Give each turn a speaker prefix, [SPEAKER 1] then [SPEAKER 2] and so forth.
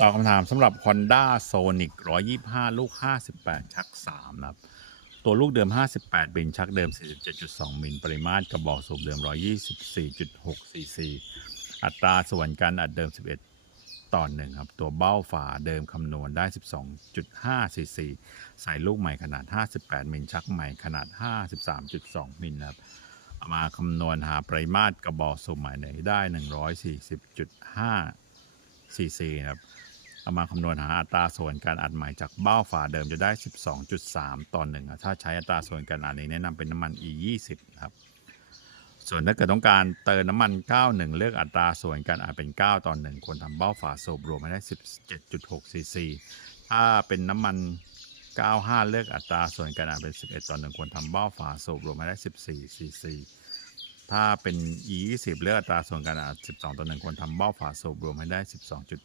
[SPEAKER 1] ตอบคำถามสำหรับ Honda Sonic 125 ลูก 58 ชัก 3 นะครับ ตัวลูกเดิม 58 บินชักเดิม 47.2 มิล ปริมาตรกระบอกสูบเดิม 124.6 ซีซี อัตราส่วนการอัดเดิม 11 ต่อหนึ่งครับ ตัวเบ้าฝาเดิมคำนวณได้ 12.5 ซีซี ใส่ลูกใหม่ขนาด 58 มิล ชักใหม่ขนาด 53.2 มิลครับเอามาคำนวณหาปริมาตรกระบอกสูบใหม่เนี่ยได้ 140.5ซีซีครับ เอามาคำนวณหาอัตราส่วนการอัดใหม่จากเบ้าฝาเดิมจะได้ 12.3 ต่อหนึ่งถ้าใช้อัตราส่วนการอัดนี้แนะนำเป็นน้ำมัน e 2 0 ครับ ส่วนถ้าเกิดต้องการเติมน้ำมัน 91 เลือกอัตราส่วนการอัดเป็น 9 ต่อ1ควรทำเบ้าฝาสูบรวมให้ได้ 17.6 ซีซีถ้าเป็นน้ำมัน 95 เลือกอัตราส่วนการอัดเป็น 11 ต่อ1ควรทำเบ้าฝาสูบรวมให้ได้ 14 ซีซีถ้าเป็น e 2 0 เลือกอัตราส่วนการอัด12 ต่อ1ควรทำเบ้าฝาสูบรวมให้ได้